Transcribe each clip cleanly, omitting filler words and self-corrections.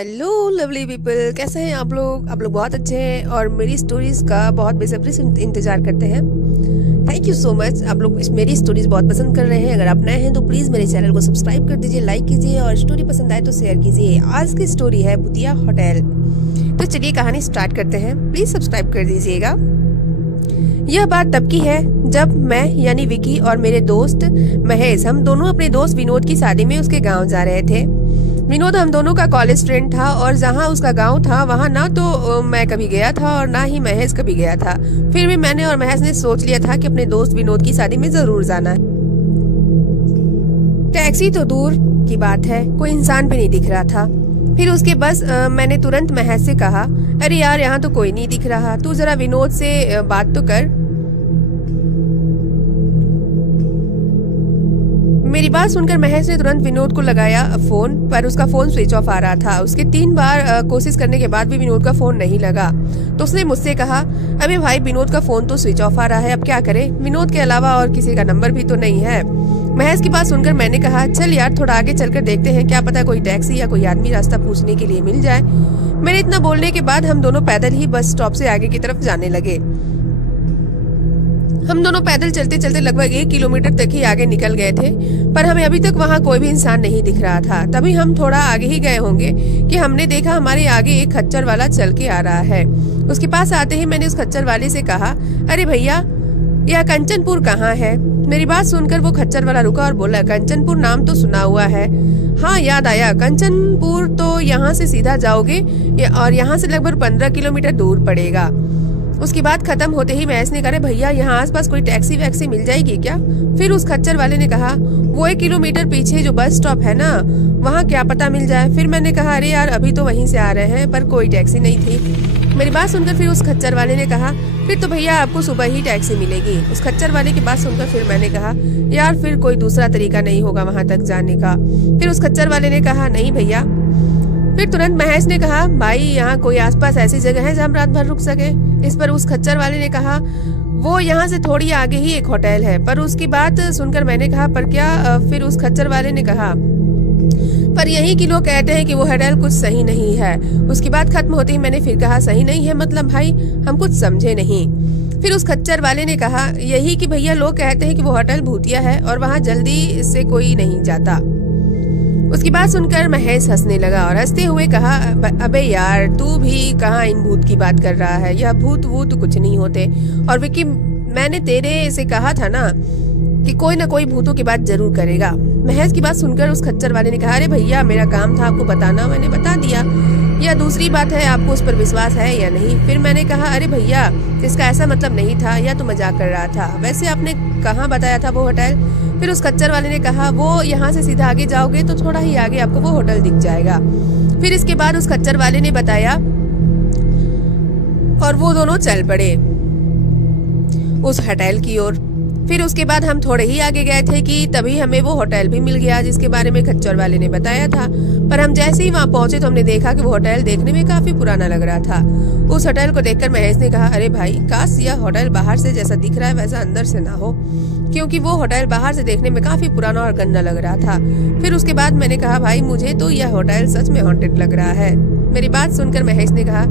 Hello lovely people, कैसे हैं आप लोग बहुत अच्छे हैं और मेरी स्टोरीज का बहुत बेसब्री से इंतजार करते हैं। Thank you so much. आप लोग मेरी स्टोरीज बहुत पसंद कर रहे हैं। अगर आप नए हैं तो प्लीज मेरे चैनल को सब्सक्राइब कर दीजिए, लाइक कीजिए और स्टोरी पसंद आए तो शेयर कीजिए। आज की स्टोरी है भूतिया होटल। तो चलिए कहानी स्टार्ट करते हैं। प्लीज सब्सक्राइब कर दीजिएगा। यह बात तब की है जब मैं यानी विकी और मेरे दोस्त महेश, हम दोनों अपने दोस्त विनोद की शादी में उसके गांव जा रहे थे। विनोद हम दोनों का कॉलेज फ्रेंड था और जहां उसका गांव था वहां ना तो मैं कभी गया था और ना ही महेश कभी गया था। फिर भी मैंने और महेश ने सोच लिया था कि अपने दोस्त विनोद की शादी में जरूर जाना है। टैक्सी तो दूर की बात है, कोई इंसान भी नहीं दिख रहा था। फिर उसके बस मैंने तुरंत महेश से कहा, अरे यार यहाँ तो कोई नहीं दिख रहा, तू जरा विनोद से बात तो कर। मेरी बात सुनकर महेश ने तुरंत विनोद को लगाया फोन, पर उसका फोन स्विच ऑफ आ रहा था। उसके 3 बार कोशिश करने के बाद भी विनोद का फोन नहीं लगा। तो उसने मुझसे कहा, अबे भाई विनोद का फोन तो स्विच ऑफ आ रहा है, अब क्या करें? विनोद के अलावा और किसी का नंबर भी तो नहीं है। महेश की बात सुनकर मैंने कहा, चल यार थोड़ा आगे चलकर देखते हैं, क्या पता कोई टैक्सी या कोई आदमी रास्ता पूछने के लिए मिल जाए। मेरे इतना बोलने के बाद हम दोनों पैदल ही बस स्टॉप से आगे की तरफ जाने लगे। हम दोनों पैदल चलते चलते लगभग 1 किलोमीटर तक ही आगे निकल गए थे, पर हमें अभी तक वहाँ कोई भी इंसान नहीं दिख रहा था। तभी हम थोड़ा आगे ही गए होंगे कि हमने देखा हमारे आगे एक खच्चर वाला चल के आ रहा है। उसके पास आते ही मैंने उस खच्चर वाले से कहा, अरे भैया यह कंचनपुर कहाँ है? मेरी बात सुनकर वो खच्चर वाला रुका और बोला, कंचनपुर नाम तो सुना हुआ है। हाँ याद आया, कंचनपुर तो यहाँ से सीधा जाओगे और यहाँ से लगभग 15 किलोमीटर दूर पड़ेगा। उसकी बात खत्म होते ही महेश ने कहा, भैया यहाँ आसपास कोई टैक्सी वैक्सी मिल जाएगी क्या? फिर उस खच्चर वाले ने कहा, वो 1 किलोमीटर पीछे जो बस स्टॉप है ना, वहाँ क्या पता मिल जाए। फिर मैंने कहा, अरे यार अभी तो वहीं से आ रहे हैं, पर कोई टैक्सी नहीं थी। मेरी बात सुनकर फिर उस खच्चर वाले ने कहा, फिर तो भैया आपको सुबह ही टैक्सी मिलेगी। उस खच्चर वाले की बात सुनकर फिर मैंने कहा, यार फिर कोई दूसरा तरीका नहीं होगा वहाँ तक जाने का? फिर उस खच्चर वाले ने कहा, नहीं भैया। फिर तुरंत महेश ने कहा, भाई यहाँ कोई आसपास ऐसी जगह है जहाँ हम रात भर रुक सके? इस पर उस खच्चर वाले ने कहा, वो यहाँ से थोड़ी आगे ही एक होटल है। पर उसकी बात सुनकर मैंने कहा, पर क्या? फिर उस खच्चर वाले ने कहा, पर यही कि लोग कहते हैं कि वो होटल कुछ सही नहीं है। उसकी बात खत्म होती ही मैंने फिर कहा, सही नहीं है मतलब भाई हम कुछ समझे नहीं। फिर उस खच्चर वाले ने कहा, यही कि भैया लोग कहते हैं कि वो होटल भूतिया है और वहाँ जल्दी से कोई नहीं जाता। उसकी बात सुनकर महेश हंसने लगा और हंसते हुए कहा, अबे यार तू भी कहाँ इन भूत की बात कर रहा है? यह भूत वूत कुछ नहीं होते। और विकी मैंने तेरे से कहा था ना कि कोई ना कोई भूतों की बात जरूर करेगा। महेश की बात सुनकर उस खच्चर वाले ने कहा, अरे भैया मेरा काम था आपको बताना, मैंने बता दिया। या दूसरी बात है आपको उस पर विश्वास है या नहीं? फिर मैंने कहा, अरे भैया इसका ऐसा मतलब नहीं था, या तो मजाक कर रहा था। वैसे आपने कहाँ बताया था वो होटल? फिर उस खच्चर वाले ने कहा, वो यहाँ से सीधा आगे जाओगे तो थोड़ा ही आगे आपको वो होटल दिख जाएगा। फिर इसके बाद उस खच्चर वाले ने बताया और वो दोनों चल पड़े उस होटल की ओर। फिर उसके बाद हम थोड़े ही आगे गए थे कि तभी हमें वो होटल भी मिल गया जिसके बारे में खच्चर वाले ने बताया था। पर हम जैसे ही वहाँ पहुंचे तो हमने देखा कि वो होटल देखने में काफी पुराना लग रहा था। उस होटल को देखकर महेश ने कहा, अरे भाई काश यह होटल बाहर से जैसा दिख रहा है वैसा अंदर से ना हो, क्योंकि वो होटल बाहर से देखने में काफी पुराना और गंदा लग रहा था। फिर उसके बाद मैंने कहा, भाई मुझे तो यह होटल सच में हॉन्टेड लग रहा है। मेरी बात सुनकर महेश ने कहा,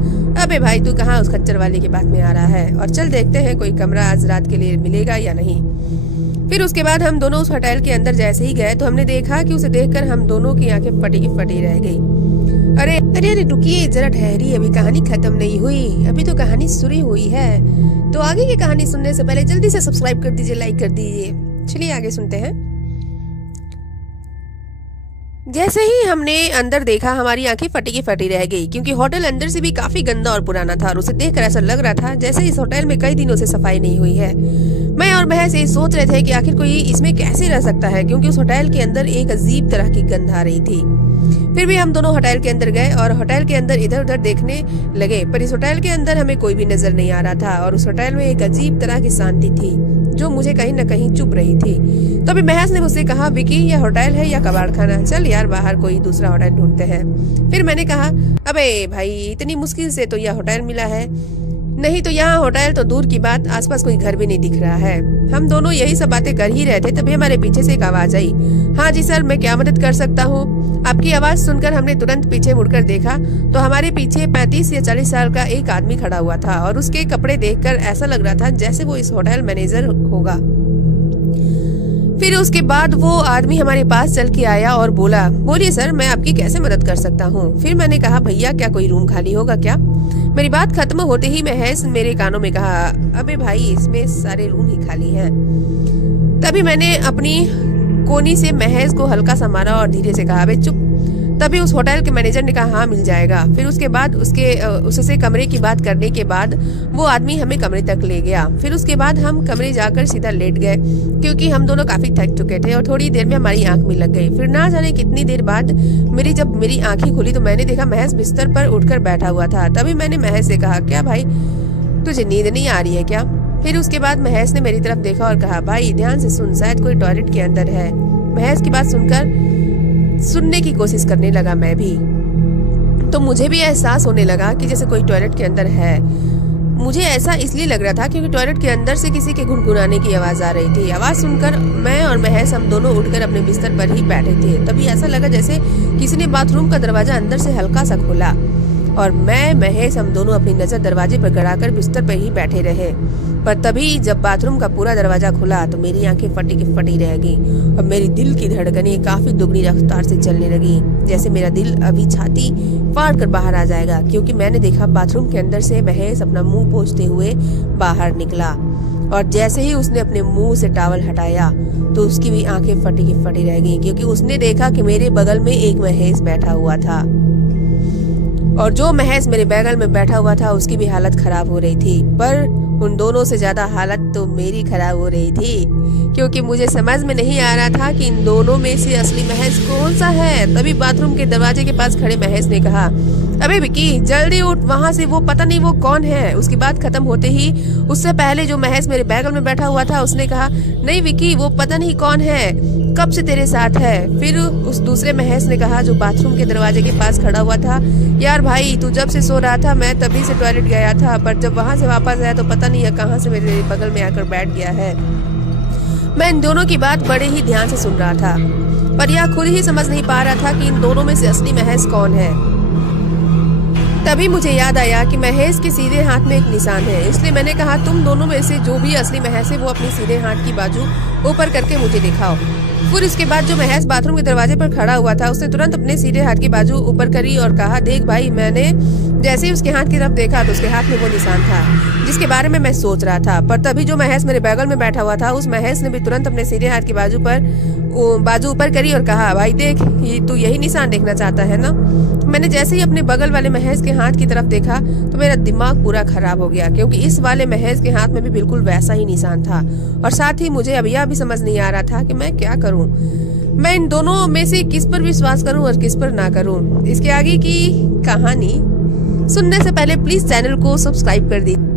अबे भाई तू कहाँ उस खच्चर वाले की बात में आ रहा है, और चल देखते हैं कोई कमरा आज रात के लिए मिलेगा या नहीं। फिर उसके बाद हम दोनों उस होटल के अंदर जैसे ही गए तो हमने देखा कि उसे देखकर हम दोनों की आंखें फटी की फटी रह गई। अरे अरे अरे रुकिए जरा ठहरिए, अभी कहानी खत्म नहीं हुई, अभी तो कहानी शुरू हुई है। तो आगे की कहानी सुनने से पहले जल्दी से सब्सक्राइब कर दीजिए, लाइक कर दीजिए। चलिए आगे सुनते हैं। जैसे ही हमने अंदर देखा हमारी आंखें फटी की फटी रह गई, क्योंकि होटल अंदर से भी काफी गंदा और पुराना था और उसे देखकर ऐसा लग रहा था जैसे इस होटल में कई दिनों से सफाई नहीं हुई है। मैं और महेश ये सोच रहे थे कि आखिर कोई इसमें कैसे रह सकता है, क्योंकि उस होटल के अंदर एक अजीब तरह की गंध आ रही थी। फिर भी हम दोनों होटल के अंदर गए और होटल के अंदर इधर उधर देखने लगे, पर इस होटल के अंदर हमें कोई भी नजर नहीं आ रहा था और उस होटल में एक अजीब तरह की शांति थी जो मुझे कहीं न कहीं चुभ रही थी। तो अभी महेश ने मुझसे कहा, विकी यह होटल है या कबाड़ खाना? चल यार बाहर कोई दूसरा होटल ढूंढते हैं। फिर मैंने कहा, अबे भाई इतनी मुश्किल से तो यह होटल मिला है, नहीं तो यहाँ होटल तो दूर की बात, आसपास कोई घर भी नहीं दिख रहा है। हम दोनों यही सब बातें कर ही रहे थे, तभी हमारे पीछे से एक आवाज आई। हाँ जी सर, मैं क्या मदद कर सकता हूँ? आपकी आवाज सुनकर हमने तुरंत पीछे मुड़कर देखा तो हमारे पीछे 35 या 40 साल का एक आदमी खड़ा हुआ था और उसके कपड़े देखकर ऐसा लग रहा था जैसे वो इस होटल मैनेजर होगा। फिर उसके बाद वो आदमी हमारे पास चल के आया और बोला, बोलिए सर, मैं आपकी कैसे मदद कर सकता हूँ? फिर मैंने कहा, भैया क्या कोई रूम खाली होगा क्या? मेरी बात खत्म होते ही महेश मेरे कानों में कहा, अबे भाई, इसमें सारे रूम ही खाली हैं। तभी मैंने अपनी कोनी से महेश को हल्का सा मारा और धीरे से कहा, अबे चुप। तभी उस होटल के मैनेजर ने कहा, हाँ मिल जाएगा। फिर उसके बाद उससे कमरे की बात करने के बाद वो आदमी हमें कमरे तक ले गया। फिर उसके बाद हम कमरे जाकर सीधा लेट गए क्योंकि हम दोनों काफी थक चुके थे और थोड़ी देर में हमारी आंख भी लग गई। फिर ना जाने कितनी देर बाद जब मेरी आंखें खुली तो मैंने देखा महेश बिस्तर पर उठकर बैठा हुआ था। तभी मैंने महेश से कहा, क्या भाई, तुझे नींद नहीं आ रही है क्या? फिर उसके बाद महेश ने मेरी तरफ देखा और कहा, भाई ध्यान से सुन, शायद कोई टॉयलेट के अंदर है। महेश की बात सुनने की कोशिश करने लगा मैं भी, तो मुझे भी एहसास होने लगा कि जैसे कोई टॉयलेट के अंदर है। मुझे ऐसा इसलिए लग रहा था क्योंकि टॉयलेट के अंदर से किसी के गुनगुनाने की आवाज आ रही थी। आवाज सुनकर मैं और महेश हम दोनों उठकर अपने बिस्तर पर ही बैठे थे। तभी ऐसा लगा जैसे किसी ने बाथरूम का दरवाजा अंदर से हल्का सा खोला और मैं महेश हम दोनों अपनी नजर दरवाजे पर गड़ाकर बिस्तर पर ही बैठे रहे। पर तभी जब बाथरूम का पूरा दरवाजा खुला तो मेरी आंखें फटी की फटी रह गई और मेरी दिल की धड़कनें काफी दुगनी रफ्तार से चलने लगी, जैसे मेरा दिल अभी छाती फाड़ कर बाहर आ जाएगा। क्योंकि मैंने देखा बाथरूम के अंदर से महेश अपना मुंह पोंछते हुए बाहर निकला और जैसे ही उसने अपने मुंह से टॉवल हटाया तो उसकी भी आंखें फटी की फटी रह गई क्योंकि उसने देखा कि मेरे बगल में एक महेश बैठा हुआ था और जो महेश मेरे बगल में बैठा हुआ था उसकी भी हालत खराब हो रही थी। पर उन दोनों से ज्यादा हालत तो मेरी खराब हो रही थी क्योंकि मुझे समझ में नहीं आ रहा था कि इन दोनों में से असली महेश कौन सा है। तभी बाथरूम के दरवाजे के पास खड़े महेश ने कहा, अबे विकी, जल्दी उठ, वहाँ से वो पता नहीं वो कौन है। उसकी बात खत्म होते ही उससे पहले जो महेश मेरे बगल में बैठा हुआ था उसने कहा, नहीं विकी, वो पता नहीं कौन है, कब से तेरे साथ है। फिर उस दूसरे महेश ने कहा जो बाथरूम के दरवाजे के पास खड़ा हुआ था, यार भाई, तू जब से सो रहा था मैं तभी से टॉयलेट गया था, पर जब वहाँ से वापस आया तो पता नहीं है कहाँ से मेरे बगल में आकर बैठ गया है। मैं इन दोनों की बात बड़े ही ध्यान से सुन रहा था पर यह खुद ही समझ नहीं पा रहा था कि इन दोनों में से असली महेश कौन है। तभी मुझे याद आया कि महेश के सीधे हाथ में एक निशान है, इसलिए मैंने कहा, तुम दोनों में से जो भी असली महेश है वो अपनी सीधे हाथ की बाजू ऊपर करके मुझे दिखाओ। फिर इसके बाद जो महेश बाथरूम के दरवाजे पर खड़ा हुआ था उसने तुरंत अपने सीधे हाथ की बाजू ऊपर करी और कहा, देख भाई। मैंने जैसे ही उसके हाथ की तरफ देखा तो उसके हाथ में वो निशान था जिसके बारे में मैं सोच रहा था। पर तभी जो महेश मेरे बगल में बैठा हुआ था उस महेश ने भी तुरंत अपने सीधे हाथ की बाजू ऊपर करी और कहा, भाई देख, तू यही निशान देखना चाहता है ना। मैंने जैसे ही अपने बगल वाले महेश के हाथ की तरफ देखा तो मेरा दिमाग पूरा खराब हो गया क्योंकि इस वाले महेश के हाथ में भी बिल्कुल वैसा ही निशान था और साथ ही मुझे अब यह भी समझ नहीं आ रहा था कि मैं क्या करूं। मैं इन दोनों में से किस पर विश्वास करूं और किस पर ना करूं। इसके आगे की कहानी सुनने से पहले प्लीज चैनल को सब्सक्राइब कर दीजिए।